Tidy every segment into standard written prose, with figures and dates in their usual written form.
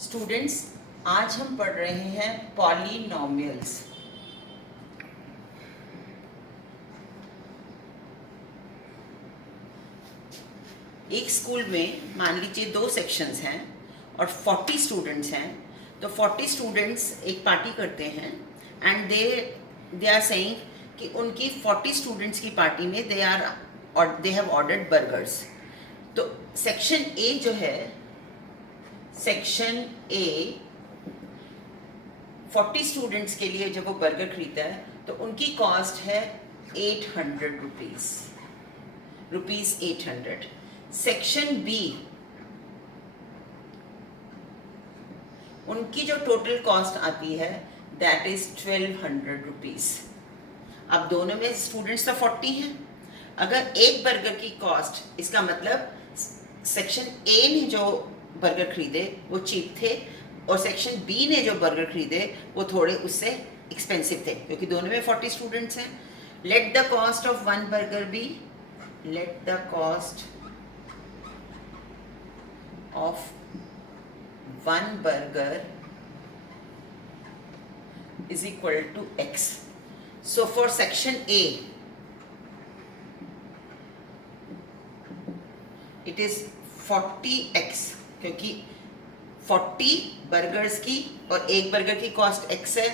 Students, आज हम पढ़ रहे हैं पॉलिनॉमियल्स। एक स्कूल में मान लीजिए 2 सेक्शंस हैं और 40 स्टूडेंट्स हैं। तो 40 स्टूडेंट्स एक पार्टी करते हैं एंड दे आर सेइंग कि उनकी 40 स्टूडेंट्स की पार्टी में दे हैव ऑर्डर्ड बर्गर्स। तो सेक्शन ए जो है, सेक्शन ए 40 स्टूडेंट्स के लिए जब वो बर्गर खरीदता है तो उनकी कॉस्ट है 800 रुपीज़ 800। सेक्शन बी, उनकी जो टोटल कॉस्ट आती है दैट इज 1200 रुपीज़। अब दोनों में स्टूडेंट्स तो 40 हैं। अगर एक बर्गर की कॉस्ट, इसका मतलब सेक्शन ए ने जो बर्गर खरीदे वो चीप थे और सेक्शन बी ने जो बर्गर खरीदे वो थोड़े उससे एक्सपेंसिव थे, क्योंकि दोनों में 40 स्टूडेंट्स हैं। Let the cost of one burger B, let the cost of one burger is equal to x. So for section A it is 40x, क्योंकि 40 बर्गर्स की और एक बर्गर की कॉस्ट x है।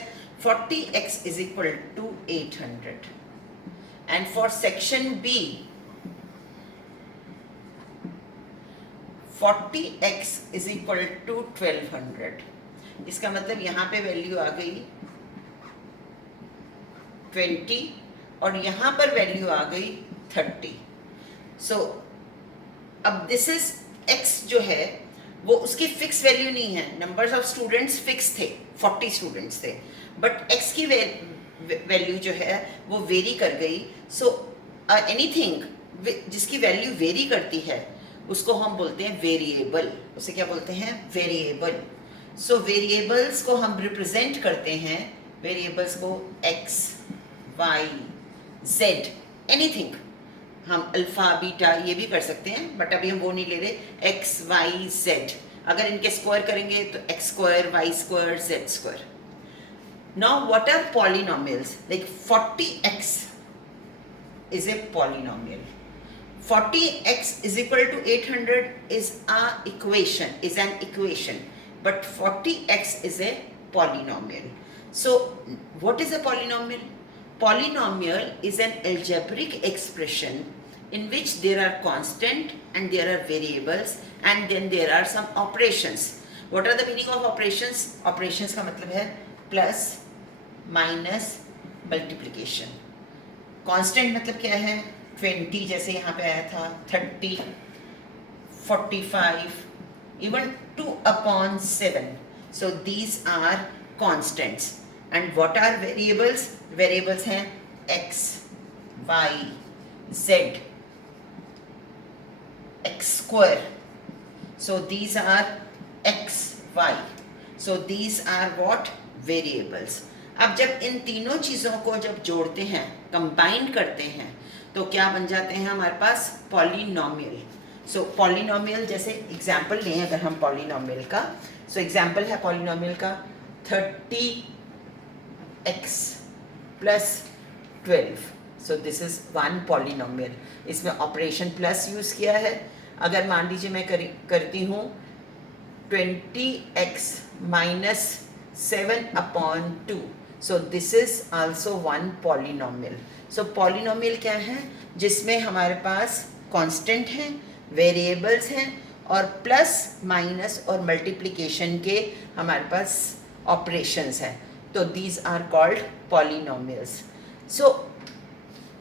40x is equal to 800. And for section B 40x is equal to 1200। इसका मतलब यहाँ पे वैल्यू आ गई 20 और यहाँ पर वैल्यू आ गई 30। सो अब दिस इज x जो है वो उसकी फिक्स वैल्यू नहीं है। नंबर्स ऑफ स्टूडेंट्स फिक्स थे, 40 स्टूडेंट्स थे, बट x की वैल्यू जो है वो वेरी कर गई। सो एनीथिंग जिसकी वैल्यू वेरी करती है उसको हम बोलते हैं वेरिएबल। उसे क्या बोलते हैं? वेरिएबल। सो वेरिएबल्स को हम रिप्रेजेंट करते हैं, वेरिएबल्स को x, y, z, एनीथिंग। हम अल्फा बीटा ये भी कर सकते हैं, बट अभी हम वो नहीं ले रहे। x, y, z, अगर इनके स्क्वायर करेंगे तो x square, y square, z square. Now what are polynomials? Like 40x is a polynomial. 40x is equal to 800 is an equation, but 40x is a polynomial. So what is a polynomial? Polynomial is an algebraic expression in which there are constant and there are variables and then there are some operations. What are the meaning of operations? Operations का मतलब है plus, minus, multiplication. Constant मतलब क्या है? 20 जैसे यहाँ पे आया था, 30, 45, even 2/7. So these are constants. And what are variables? Variables हैं x, y, z, x square. So these are x, y. So these are what? Variables. अब जब इन तीनों चीज़ों को जब जोड़ते हैं, कंबाइन करते हैं, तो क्या बन जाते हैं हमारे पास? पॉलिनॉमियल। सो पॉलिनॉमियल, जैसे एग्जाम्पल लें अगर हम पॉलिनॉमियल का, सो एग्जाम्पल है पॉलिनॉमियल का 30x plus 12। So this is one polynomial. इसमें ऑपरेशन प्लस यूज़ किया है। अगर मान लीजिए मैं करती हूँ 20x minus 7/2, so this is also one polynomial. So polynomial क्या है? जिसमें हमारे पास कांस्टेंट हैं, वेरिएबल्स हैं और प्लस, माइनस और मल्टीप्लिकेशन के हमारे पास ऑपरेशंस हैं। तो these are called polynomials. So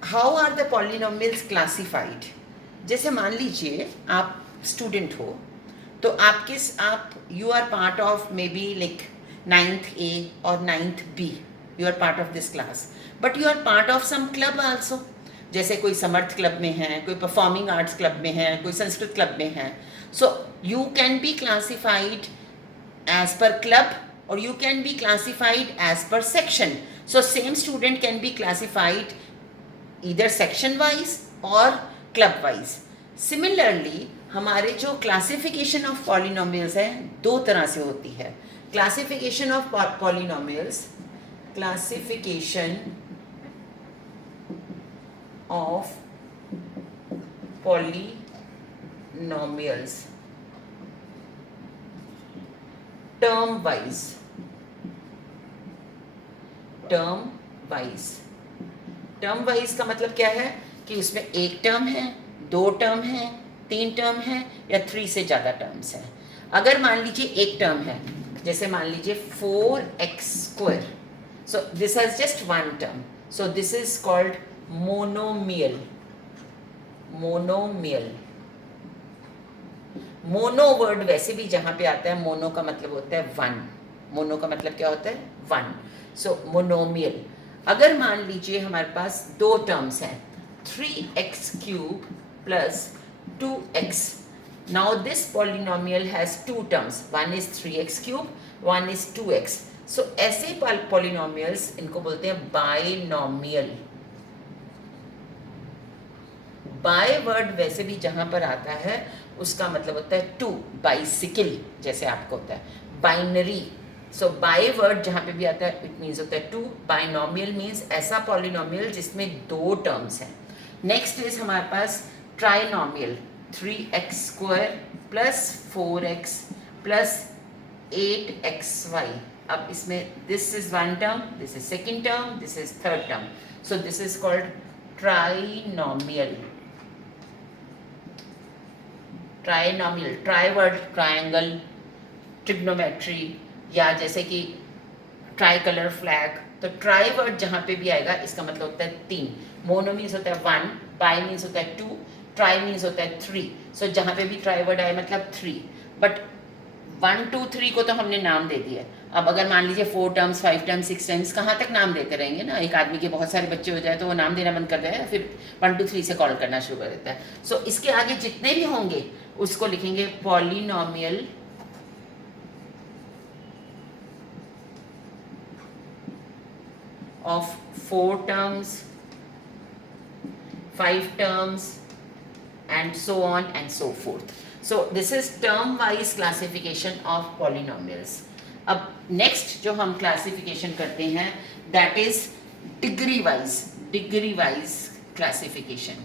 how are the polynomials classified? जैसे मान लीजिए आप स्टूडेंट हो, तो आप you are part of maybe like 9th A और 9th B, you are part of this class, but you are part of some club also. जैसे कोई समर्थ क्लब में है, कोई परफॉर्मिंग आर्ट्स क्लब में है, कोई संस्कृत क्लब में है। So you can be classified as per club और you can be classified as per section. So same student can be classified either section wise or club wise. Similarly, हमारे जो classification of polynomials है दो तरह से होती है. Classification of polynomials, classification of polynomials term wise, term wise. Term wise का मतलब क्या है कि उसमें एक टर्म है, दो टर्म है, तीन टर्म है या 3 से ज़्यादा टर्म्स हैं. अगर मान लीजिए एक टर्म है, जैसे मान लीजिए 4x², so this has just one term, so this is called monomial. Monomial. Mono word वैसे भी जहाँ पे आता है, मोनो का मतलब होता है वन. मोनो का मतलब क्या होता है? वन. सो मोनोमियल. अगर मान लीजिए हमारे पास दो टर्म्स हैं, 3x³ plus 2x. Now this polynomial has two terms. One is 3x³, one is 2x. So ऐसे polynomials इनको बोलते हैं बाइनोमियल. बाय वर्ड वैसे भी जहाँ पर आता है उसका मतलब होता है टू. बाइसिकल जैसे आपको होता है. बाइनरी. सो बाय वर्ड जहाँ पे भी आता है इट मीन्स होता है टू. बाइनोमियल मीन्स ऐसा पॉलिनोमियल जिसमें दो टर्म्स हैं. नेक्स्ट इज हमारे पास trinomial. 3x² plus 4x plus 8xy. अब इसमें this is one term, this is second term, this is third term. So this is called trinomial. Trinomial. Try word triangle, trigonometry, या जैसे कि try colour flag. तो try word जहाँ पे भी आएगा इसका मतलब होता है तीन. मोनो मीन्स होता है वन, बाई मीन्स होता है टू, ट्राई मीन्स होता है थ्री. सो जहाँ पे भी ट्राई वर्ड आए मतलब थ्री. बट 1 2 3 को तो हमने नाम दे दिया. अब अगर मान लीजिए 4 टर्म्स 5 टर्म्स 6 टर्म्स, कहाँ तक नाम देते रहेंगे ना. एक आदमी के बहुत सारे बच्चे हो जाए तो वो नाम देना बंद कर देगा, फिर 1 2 3 से कॉल करना शुरू कर देता है. सो इसके आगे जितने भी होंगे उसको लिखेंगे polynomial of 4 terms, 5 terms and so on and so forth. So this is term wise classification of polynomials. अब next जो हम classification करते हैं that is degree wise classification.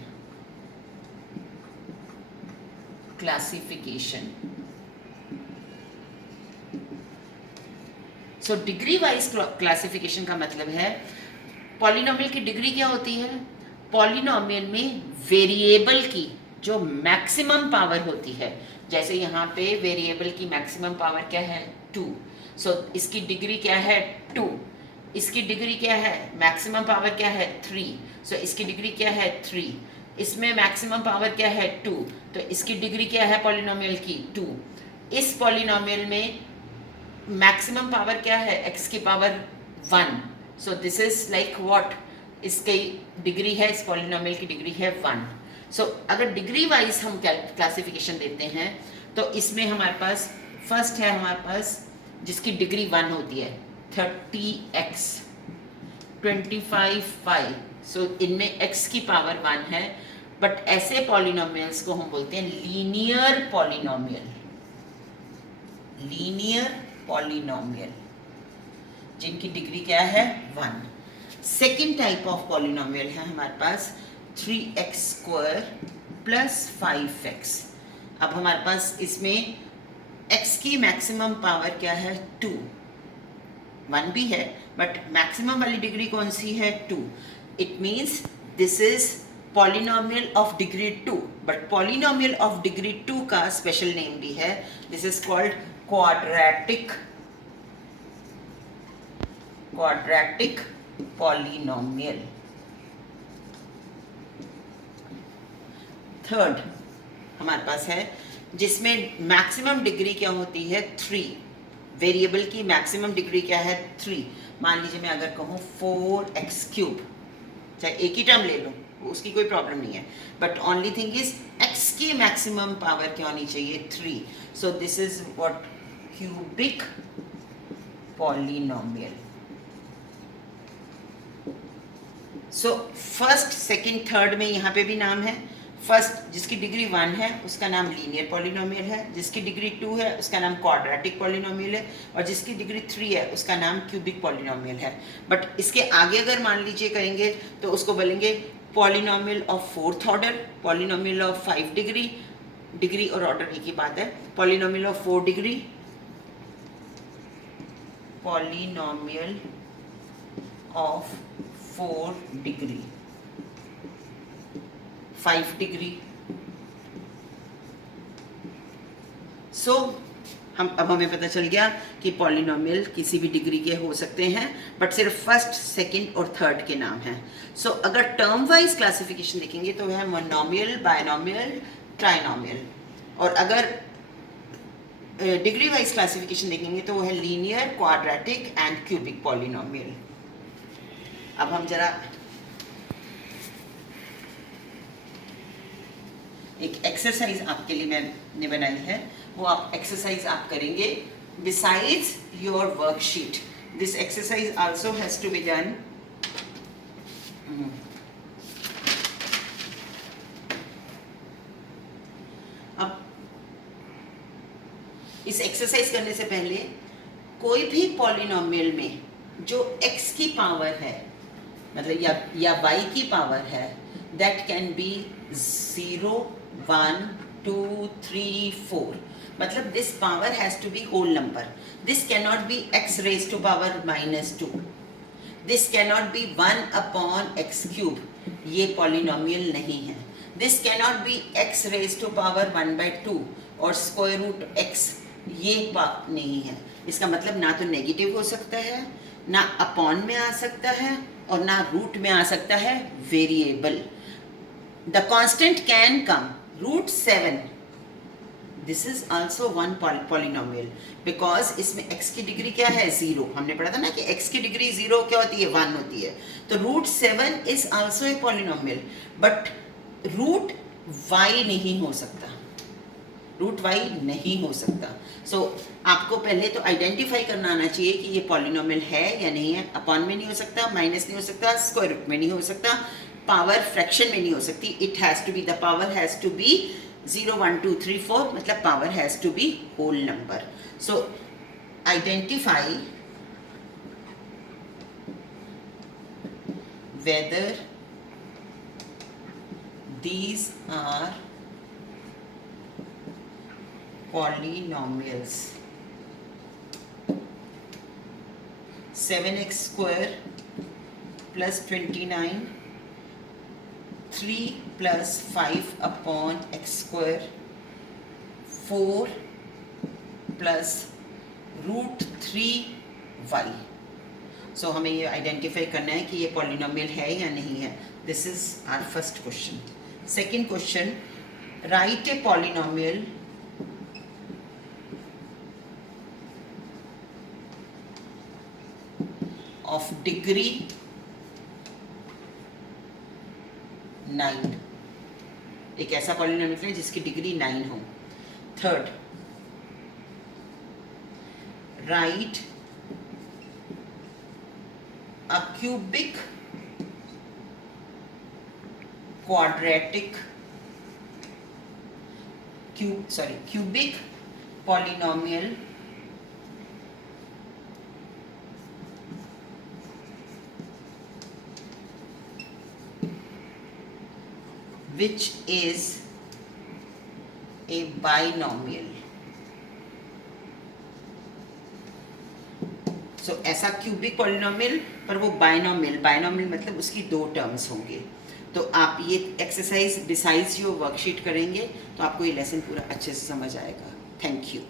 So degree wise classification का मतलब है पॉलिनोमियल की डिग्री क्या होती है. पॉलिनोमियल में वेरिएबल की जो मैक्सिमम पावर होती है, जैसे यहाँ पे वेरिएबल की मैक्सिमम पावर क्या है 2. सो इसकी डिग्री क्या है 2. इसकी डिग्री क्या है, मैक्सिमम पावर क्या है 3. सो इसकी डिग्री क्या है 3. इसमें मैक्सिमम पावर क्या है 2, तो इसकी डिग्री क्या है पॉलिनोमियल की 2. इस पॉलिनोमियल में मैक्सिमम पावर क्या है, x की power 1. So this is like what, इसकी डिग्री है, इस पॉलिनोमियल की डिग्री है 1. सो अगर डिग्री वाइज हम क्लासिफिकेशन देते हैं तो इसमें हमारे पास फर्स्ट है हमारे पास जिसकी डिग्री 1 होती है 30x 25y. सो इनमें x की पावर 1 है. बट ऐसे पॉलिनोमियल्स को हम बोलते हैं लीनियर पॉलिनोमियल. लीनियर पॉलिनोमियल जिनकी डिग्री क्या है 1. सेकेंड टाइप ऑफ पॉलिनोमियल है हमारे पास 3x² प्लस 5x. अब हमारे पास इसमें x की मैक्सिमम पावर क्या है 2. 1 भी है बट मैक्सिमम वाली डिग्री कौन सी है 2. It means this is polynomial of degree 2. But polynomial of degree 2 का स्पेशल नेम भी है. This is called quadratic polynomial. Third हमारे पास है जिसमें मैक्सिमम डिग्री क्या होती है 3. वेरिएबल की मैक्सिमम डिग्री क्या है 3. मान लीजिए मैं अगर कहूँ 4x³, चाहे एक ही टर्म ले लो उसकी कोई प्रॉब्लम नहीं है, but only thing is x की मैक्सिमम पावर क्या होनी चाहिए 3. So this is what cubic polynomial. So first second third में यहाँ पे भी नाम है. फर्स्ट जिसकी डिग्री 1 है उसका नाम लीनियर पॉलिनोमियल है, जिसकी डिग्री 2 है उसका नाम क्वाड्रेटिक पॉलिनोमियल है, और जिसकी डिग्री 3 है उसका नाम क्यूबिक पॉलिनोमियल है। बट इसके आगे अगर मान लीजिए करेंगे तो उसको बोलेंगे polynomial of 4th order, polynomial of 5 degree, degree और ऑर्डर एक ही बात है, polynomial of 4 degree, polynomial of 4 degree, 5 degree. So अब हमें पता चल गया कि पॉलिनोमियल किसी भी डिग्री के हो सकते हैं, बट सिर्फ फर्स्ट, सेकंड और थर्ड के नाम हैं। सो अगर टर्म वाइज क्लासिफिकेशन देखेंगे तो है मोनोमियल, बायनोमियल, ट्राइनोमियल, और अगर डिग्री वाइज क्लासिफिकेशन देखेंगे तो वो है linear, quadratic and cubic polynomial. अब हम जरा एक एक्सरसाइज आपके लिए मैंने बनाई है, वो आप एक्सरसाइज आप करेंगे besides your worksheet. This exercise also has to be done. अब इस एक्सरसाइज करने से पहले कोई भी पॉलिनोमियल में जो x की पावर है, मतलब या y की पावर है, दैट कैन बी 0, 1, 2, 3, 4, मतलब this power has to be whole number. This cannot be x raise to power -2, this cannot be 1 upon x cube, ये पॉलिनोमियल नहीं है। This cannot be x raise to power 1/2 और square root x, ये बात नहीं है। इसका मतलब ना तो नेगेटिव हो सकता है, ना अपॉन में आ सकता है, और ना रूट में आ सकता है, variable. The constant can come √7, this is also one polynomial, because इसमें x की डिग्री क्या है, 0। हमने पढ़ा था ना कि x की डिग्री 0 क्या होती है, 1 होती है। तो √7 is also a polynomial, but root y नहीं हो सकता, रूट y नहीं हो सकता। सो आपको पहले तो आइडेंटिफाई करना आना चाहिए कि ये पॉलिनोमियल है या नहीं है। अपॉन में नहीं हो सकता, माइनस नहीं हो सकता, स्क्वायर रूट में नहीं हो सकता, पावर फ्रैक्शन में नहीं हो सकती। It has to be, the power has to be 0, 1, 2, 3, 4, मतलब power has to be whole number. So identify whether these are polynomials। 7x square plus 29, 3 plus 5 upon x square, 4 plus √3y। सो हमें ये identify करना है कि ये polynomial है या नहीं है। This is our first question. Second question, write a polynomial of degree 9, एक ऐसा पॉलिनोमियल है जिसकी डिग्री 9 हो। Third, right a cubic quadratic cubic polynomial which is a binomial। सो ऐसा क्यूबिक पॉलिनोमियल पर वो बाइनोमियल मतलब उसकी 2 टर्म्स होंगे। तो आप ये एक्सरसाइज बिसाइड्स योर वर्कशीट करेंगे तो आपको ये लेसन पूरा अच्छे से समझ आएगा। Thank you.